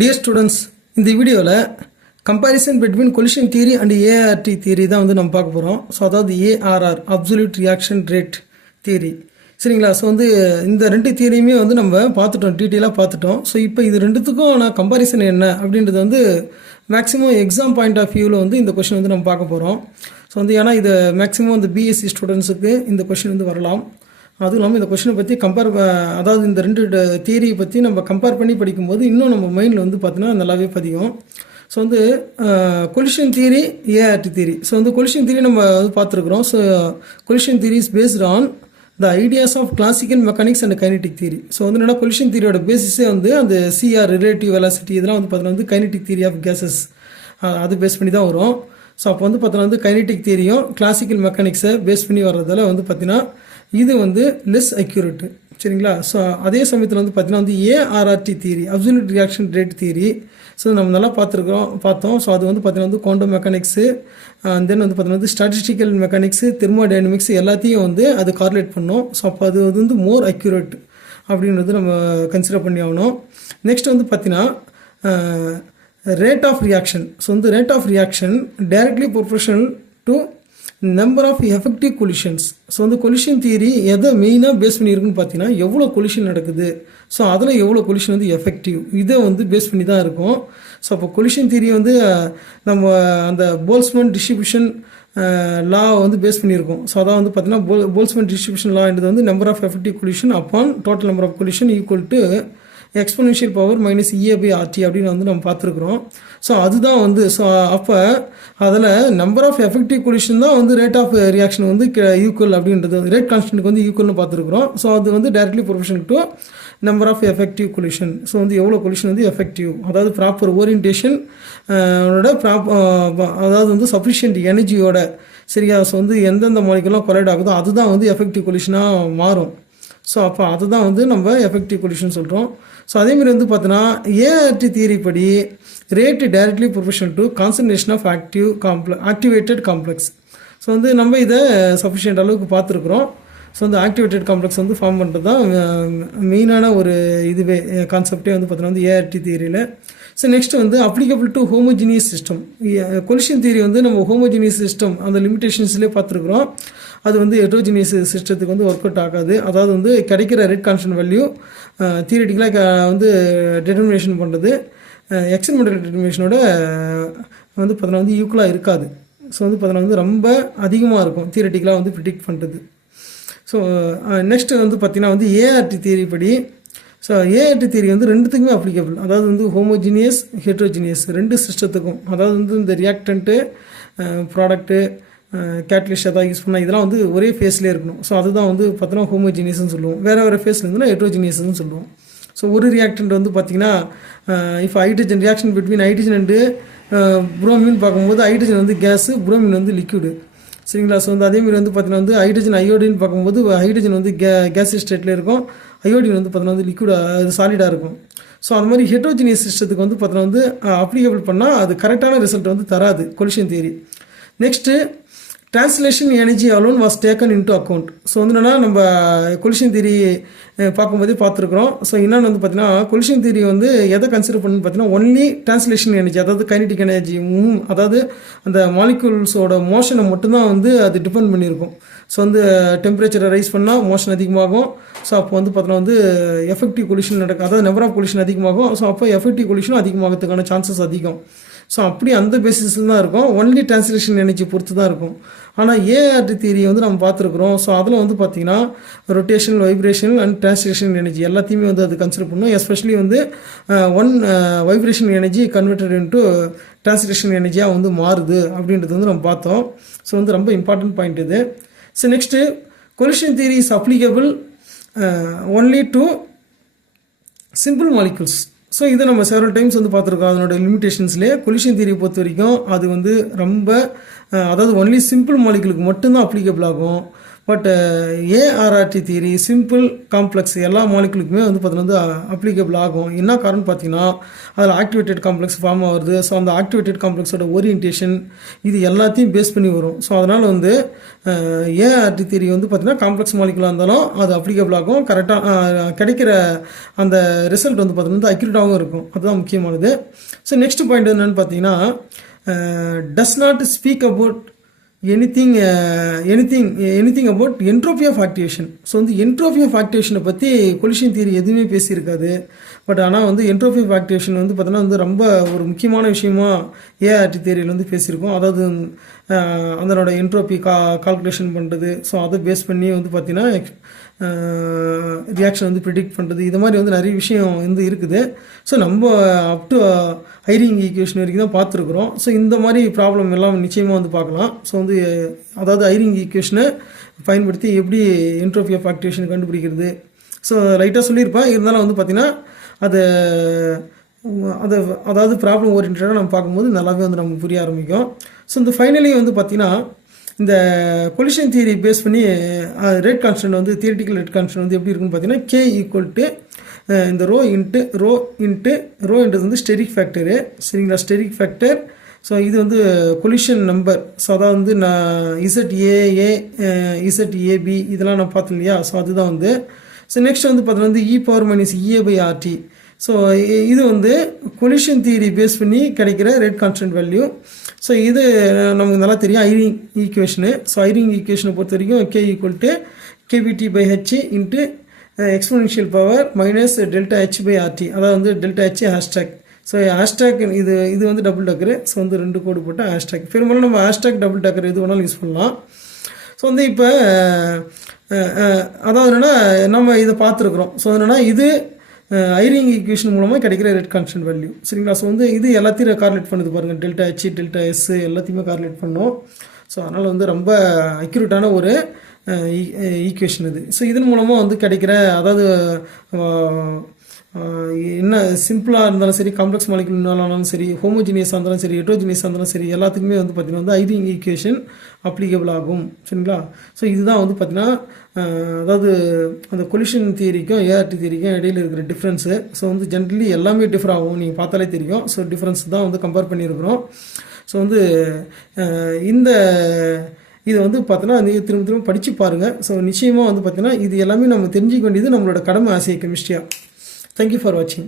Dear students, இந்த வீடியோவில் comparison between collision theory and ART theory தான் வந்து நம்ம பார்க்க போகிறோம். ஸோ அதாவது ARR absolute reaction rate theory சரிங்களா. ஸோ வந்து இந்த ரெண்டு தியரியுமே வந்து நம்ம பார்த்துட்டோம், டீட்டெயிலாக பார்த்துட்டோம். ஸோ இப்போ இது ரெண்டுத்துக்கும் நான் கம்பேரிசன் என்ன அப்படின்றது வந்து மேக்ஸிமம் எக்ஸாம் பாயிண்ட் ஆஃப் வியூவில் வந்து இந்த கொஷின் வந்து நம்ம பார்க்க போகிறோம். ஸோ வந்து ஏன்னா இது மேக்ஸிமம் இந்த பிஎஸ்சி ஸ்டூடெண்ட்ஸுக்கு இந்த கொஷின் வந்து வரலாம். அதுவும் இல்லாமல் இந்த கொஷினை பற்றி அதாவது இந்த ரெண்டு தியரியை பற்றி நம்ம கம்பேர் பண்ணி படிக்கும்போது இன்னும் நம்ம மைண்டில் வந்து பார்த்தீங்கன்னா நல்லாவே பதியும். ஸோ வந்து collision theory, A R T theory. So வந்து கொலிஷன் தியரி நம்ம வந்து பார்த்துருக்குறோம். So collision theory is based on the ideas of classical mechanics and kinetic theory. So வந்து என்னன்னா கொலிஷன் தியரியோட பேசிஸே வந்து அந்த சிஆர் ரிலேட்டிவ் வெலாசிட்டி இதெல்லாம் வந்து பார்த்தீங்கன்னா வந்து கைனடிக் தியரி ஆஃப் கேசஸ் அது பேஸ் பண்ணி தான் வரும். ஸோ அப்போ வந்து பார்த்தீங்கன்னா வந்து கைனடிக் தியரியும் கிளாசிக்கல் மெக்கானிக்ஸை பேஸ் பண்ணி வர்றதால வந்து பார்த்தீங்கன்னா இது வந்து லெஸ் அக்யூரேட்டு சரிங்களா. ஸோ அதே சமயத்தில் வந்து பார்த்தீங்கன்னா வந்து ARRT theory absolute reaction rate theory. So நம்ம நல்லா பார்த்தோம். ஸோ அது வந்து பார்த்தீங்கன்னா வந்து குவாண்டம் மெக்கானிக்ஸு தென் வந்து பார்த்தீங்கன்னா வந்து ஸ்டாட்டிஸ்டிக்கல் மெக்கானிக்ஸு தெர்மோடைனமிக்ஸ் எல்லாத்தையும் வந்து அது கார்லேட் பண்ணோம். ஸோ அப்போ அது வந்து மோர் அக்யூரேட் அப்படின்றது நம்ம கன்சிடர் பண்ணி ஆகணும். நெக்ஸ்ட் வந்து பார்த்தீங்கன்னா ரேட் ஆஃப் ரியாக்ஷன். ஸோ வந்து rate of reaction directly proportional to number of effective collisions. So வந்து கொலிஷன் தியரி எதை மெயினாக பேஸ் பண்ணியிருக்குன்னு பார்த்தீங்கன்னா எவ்வளோ கொலிஷன் நடக்குது, ஸோ அதில் எவ்வளோ கொலிஷன் வந்து எஃபெக்டிவ், இதை வந்து பேஸ் பண்ணி தான் இருக்கும். ஸோ அப்போ கொலிஷன் தியரி வந்து நம்ம அந்த போல்ஸ்மேன் டிஸ்ட்ரிபியூஷன் லா வந்து பேஸ் பண்ணியிருக்கோம். ஸோ அதான் வந்து பார்த்தீங்கன்னா போல்ஸ்மேன் டிஸ்ட்ரிபியூஷன் லா என்றது வந்து number of effective collision upon total number of collision equal to exponential power minus EA/RT அப்படின்னு வந்து நம்ம பார்த்துருக்குறோம். ஸோ அதுதான் வந்து ஸோ அப்போ அதில் நம்பர் ஆஃப் எஃபெக்டிவ் கொலிஷன் தான் வந்து ரேட் ஆஃப் ரியாக்ஷன் வந்து ஈக்குவல் அப்படின்றது ரேட் கான்ஸ்டன்ட்க்கு வந்து ஈக்குவல்னு பார்த்துருக்குறோம். ஸோ அது வந்து directly proportional to number of effective collision. So வந்து எவ்வளோ கொலிஷன் வந்து எஃபெக்டிவ், அதாவது ப்ராப்பர் ஓரியன்டேஷன் அதாவது வந்து சஃபிஷியன்ட் எனர்ஜியோட சரியா. ஸோ வந்து எந்தெந்த மாலிகுலாம் கொலைட் ஆகுதோ அதுதான் வந்து எஃபெக்டிவ் கொலிஷனாக மாறும். ஸோ அப்போ அதுதான் வந்து நம்ம எஃபெக்டிவ் கொலிஷன் சொல்கிறோம். ஸோ அதேமாதிரி வந்து பார்த்தோன்னா ஏஆர்டி தியரி படி rate directly proportional to concentration of activated complex. So வந்து நம்ம இதை சஃபிஷியன்ட் அளவுக்கு பார்த்துருக்குறோம். ஸோ வந்து ஆக்டிவேட்டட் காம்ப்ளெக்ஸ் வந்து ஃபார்ம் பண்ணுறது தான் மெயினான ஒரு இதுவே கான்செப்டே வந்து பார்த்தோன்னா வந்து ஏஆர்டி தியரியில். ஸோ நெக்ஸ்ட் வந்து applicable to homogeneous system. Collision theory வந்து நம்ம ஹோமோஜினியஸ் சிஸ்டம் அந்த லிமிடேஷன்ஸ்லேயே பார்த்துருக்குறோம். அது வந்து ஹெட்ரோஜினியஸ் சிஸ்டத்துக்கு வந்து ஒர்க் அவுட் ஆகாது. அதாவது வந்து கிடைக்கிற ரேட் கான்ஸ்டன்ட் வேல்யூ தியரிட்டிக்கலாக வந்து டிட்டர்மினேஷன் பண்ணுறது எக்ஸ்பெரிமெண்டல் டிட்டர்மினேஷனோட வந்து பார்த்தீங்கன்னா வந்து ஈக்குவலாக இருக்காது. ஸோ வந்து பார்த்தீங்கன்னா வந்து ரொம்ப அதிகமாக இருக்கும் தியரிட்டிக்கலாக வந்து ப்ரிடிக்ட் பண்ணுறது. ஸோ நெக்ஸ்ட்டு வந்து பார்த்திங்கன்னா வந்து ஏஆர்டி தியரி படி ஸோ ஏஆர்டி தியரி வந்து ரெண்டுத்துக்குமே அப்ளிகபிள். அதாவது வந்து ஹோமோஜினியஸ் ஹெட்ரோஜினியஸ் ரெண்டு சிஸ்டத்துக்கும், அதாவது வந்து இந்த ரியாக்டன்ட்டு ப்ராடக்ட்டு கேட்லிஸ்ட் எதாவது யூஸ் பண்ணால் இதெல்லாம் வந்து ஒரே ஃபேஸ்லேயே இருக்கணும். ஸோ அதுதான் வந்து பார்த்தோன்னா ஹோமோஜினியஸ்னு சொல்லுவோம். வேறு ஃபேஸில் இருந்துன்னா ஹெட்ரோஜினியஸ்னு சொல்லுவோம். ஸோ ஒரு ரியாக்டன்ட் வந்து பார்த்திங்கன்னா இப்போ hydrogen reaction between hydrogen and bromine பார்க்கும்போது ஹைட்ரஜன் வந்து கேஸு, புரோமின் வந்து லிக்விடு சரிங்களா. ஸோ வந்து அதேமாதிரி வந்து பார்த்தீங்கன்னா வந்து ஹைட்ரஜன் அயோடின் பார்க்கும்போது ஹைட்ரஜன் வந்து கேஸ் ஸ்டேட்டில் இருக்கும், அயோடின் வந்து பார்த்தீங்கன்னா வந்து லிக்விட் அது சாலிடாக இருக்கும். ஸோ அது மாதிரி ஹெட்ரோஜினியஸ் சிஸ்டத்துக்கு வந்து பார்த்தீங்கன்னா வந்து அப்ளிகபிள் பண்ணால் அது கரெக்டான ரிசல்ட் வந்து தராது collision theory. Next translation energy alone was taken into account. So வந்து என்னென்னா நம்ம கொலிஷன் தியரி பார்க்கும்போதே பார்த்துருக்குறோம். ஸோ என்னென்னு வந்து பார்த்தீங்கன்னா கொலிஷன் தியரி வந்து எதை கன்சிடர் பண்ணுன்னு பார்த்தீங்கன்னா ஒன்லி டிரான்ஸ்லேஷன் எனர்ஜி, அதாவது கைனடிக் எனர்ஜி அதாவது அந்த மாலிகுல்ஸோட மோஷனை மட்டும்தான் வந்து அது டிபெண்ட் பண்ணியிருக்கும். ஸோ வந்து டெம்பரேச்சரை ரைஸ் பண்ணால் மோஷன் அதிகமாகும். ஸோ அப்போ வந்து பார்த்தோன்னா வந்து எஃபெக்டிவ் கொலிஷன் நடக்கும், அதாவது நம்பர் ஆஃப் கொலிஷன் அதிகமாகும். ஸோ அப்போ எஃபெக்டிவ் கொலிஷனும் அதிகமாகிறதுக்கான சான்சஸ் அதிகம். ஸோ அப்படி அந்த பேசிஸில் தான் இருக்கும், ஒன்லி டிரான்ஸ்லேஷன் எனர்ஜி பொறுத்து தான் இருக்கும். ஆனால் ஏஆர்டி தியரியை வந்து நம்ம பார்த்துருக்குறோம். ஸோ அதில் வந்து பார்த்திங்கன்னா rotation, vibration and translation energy எல்லாத்தையுமே வந்து அது கன்சிடர் பண்ணணும். எஸ்பெஷலி வந்து vibration energy converted into translation எனர்ஜியாக வந்து மாறுது அப்படின்றது வந்து நம்ம பார்த்தோம். ஸோ வந்து ரொம்ப இம்பார்ட்டன்ட் பாயிண்ட் இது. So next collision theory is applicable only to simple molecules. So இதை நம்ம செவரல் டைம்ஸ் வந்து பார்த்துருக்கோம். அதனோட லிமிடேஷன்ஸ்லேயே கொலிஷன் தியரியை பொறுத்த வரைக்கும் அது வந்து ரொம்ப அதாவது ஒன்லி சிம்பிள் மாலிகுலுக்கு மட்டும்தான் அப்ளிகபிள் ஆகும். பட் ஏஆர்ஆர்டி தியரி சிம்பிள் காம்ப்ளெக்ஸ் எல்லா மாலிகுலுக்குமே வந்து பார்த்தீங்கன்னா வந்து அப்ளிகபிள் ஆகும். என்ன காரணம் பார்த்தீங்கன்னா அதில் ஆக்டிவேட்டட் காம்ப்ளெக்ஸ் ஃபார்ம் ஆகுது. ஸோ அந்த ஆக்டிவேட்டட் காம்ப்ளெக்ஸோட ஓரியன்டேஷன் இது எல்லாத்தையும் பேஸ் பண்ணி வரும். ஸோ அதனால் வந்து ஏஆர்டி தியரி வந்து பார்த்தீங்கன்னா காம்ப்ளெக்ஸ் மாலிகுலாக இருந்தாலும் அது அப்ளிகபிள் ஆகும். கரெக்டாக கிடைக்கிற அந்த ரிசல்ட் வந்து பார்த்தீங்கன்னா அக்யூரேட்டாகவும் இருக்கும். அதுதான் முக்கியமானது. ஸோ நெக்ஸ்ட் பாயிண்ட் என்னென்னு பார்த்தீங்கன்னா does not speak about anything about entropy of activation. So வந்து என்ட்ரோபி ஆஃப் ஆக்டிவேஷனை பற்றி கொலிஷன் தியரி எதுவுமே பேசியிருக்காது. பட் ஆனால் வந்து என்ட்ரோபி ஆஃப் ஆக்டிவேஷன் வந்து பார்த்தோன்னா வந்து ரொம்ப ஒரு முக்கியமான விஷயமா ஏஆர்டி தியரியில் வந்து பேசியிருக்கோம். அதாவது அதனோட என்ட்ரோபி கால்குலேஷன் பண்ணுறது. ஸோ அதை பேஸ் பண்ணி வந்து பார்த்தீங்கன்னா ரியாக்ஷன் வந்து ப்ரிடிக்ட் பண்ணுறது, இது மாதிரி வந்து நிறைய விஷயம் வந்து இருக்குது. ஸோ நம்ம அப் டு ஐரிங் ஈக்குவேஷன் வரைக்கும் தான் பார்த்துருக்குறோம். ஸோ இந்த மாதிரி ப்ராப்ளம் எல்லாம் நிச்சயமாக வந்து பார்க்கலாம். ஸோ வந்து அதாவது ஐரிங் ஈக்குவேஷனை பயன்படுத்தி எப்படி என்ட்ரோபி ஆஃப் ஆக்டிவேஷன் கண்டுபிடிக்கிறது. ஸோ லைட்டாக சொல்லியிருப்பேன். இருந்தாலும் வந்து பார்த்திங்கன்னா அது அதாவது ப்ராப்ளம் ஓரியன்டாக நம்ம பார்க்கும்போது நல்லாவே வந்து நமக்கு புரிய ஆரம்பிக்கும். ஸோ இந்த ஃபைனலி வந்து பார்த்திங்கன்னா இந்த கொலிஷன் தியரி பேஸ் பண்ணி ரேட் கான்ஸ்டன்ட் வந்து தியரிட்டிக்கல் ரேட் கான்ஸ்டன்ட் வந்து எப்படி இருக்குன்னு பார்த்தீங்கன்னா K ஈக்குவல் டு இந்த ரோ இன்ட்டு வந்து ஸ்டெரிக் ஃபேக்டரு. சரிங்களா, ஸ்டெரிக் ஃபேக்டர். ஸோ இது வந்து கொலிஷன் நம்பர். ஸோ அதாவது வந்து நான் ZAA ZAB இதெல்லாம் நான் பார்த்தேன் இல்லையா. ஸோ அதுதான் வந்து. ஸோ நெக்ஸ்ட் வந்து பார்த்தீங்கன்னா வந்து e⁻−EA/RT. ஸோ இது வந்து கொலிஷன் தியரி பேஸ் பண்ணி கிடைக்கிற ரேட் கான்ஸ்டன்ட் வேல்யூ. ஸோ இது நமக்கு நல்லா தெரியும் ஐரிங் ஈக்குவேஷனு. ஸோ ஐரிங் ஈக்குவேஷனை பொறுத்த வரைக்கும் K equal to KBT/H into exponential power minus ΔH/RT. அதாவது வந்து ΔH ஹேஷ்டேக். ஸோ ஹேஷ்டேக் இது வந்து டபுள் டக்கரு. ஸோ வந்து 2 கோடு போட்டால் ஹேஷ்டேக். பெரும்பாலும் நம்ம ஹேஷ்டேக் டபுள் டக்கர் எது வேணாலும் யூஸ் பண்ணலாம். ஸோ வந்து இப்போ அதாவது என்னென்னா நம்ம இதை பார்த்துருக்குறோம். ஸோ என்னென்னா இது ஐரிங் ஈக்குவேஷன் மூலமாக கிடைக்கிற ரேட் கான்ஸ்டன்ட் வேல்யூ. சரிங்களா. ஸோ வந்து இது எல்லாத்தையும் கார்லேட் பண்ணுது பாருங்கள். ΔH ΔS எல்லாத்தையுமே கார்லேட் பண்ணோம். ஸோ அதனால் வந்து ரொம்ப அக்யூரேட்டான ஒரு ஈக்குவேஷன் இது. ஸோ இதன் மூலமாக வந்து கிடைக்கிற அதாவது என்ன சிம்பிளாக இருந்தாலும் சரி, காம்ப்ளெக்ஸ் மாலிகுலானாலும் சரி, ஹோமோஜினியஸாக இருந்தாலும் சரி, ஹெட்ரோஜினியஸாக இருந்தாலும் சரி, எல்லாத்துக்குமே வந்து பார்த்திங்கன்னா வந்து ஐரிங் ஈக்குவேஷன் அப்ளிகபிள் ஆகும். சரிங்களா. ஸோ இதுதான் வந்து பார்த்திங்கன்னா அதாவது அந்த கொலிஷன் தியரிக்கும் ஏஆர்டி தியரிக்கும் இடையில் இருக்கிற டிஃப்ரென்ஸு. ஸோ வந்து ஜென்ரலி எல்லாமே டிஃபர் ஆகும், நீங்கள் பார்த்தாலே தெரியும். ஸோ டிஃப்ரென்ஸ் தான் வந்து கம்பேர் பண்ணியிருக்கிறோம். ஸோ வந்து இந்த இதை வந்து பார்த்தோன்னா நீங்கள் திரும்ப படித்து பாருங்கள். ஸோ நிச்சயமாக வந்து பார்த்திங்கன்னா இது எல்லாமே நம்ம தெரிஞ்சிக்க வேண்டியது நம்மளோட கடமை ஆசிய கெமிஸ்ட்ரியாக. Thank you for watching.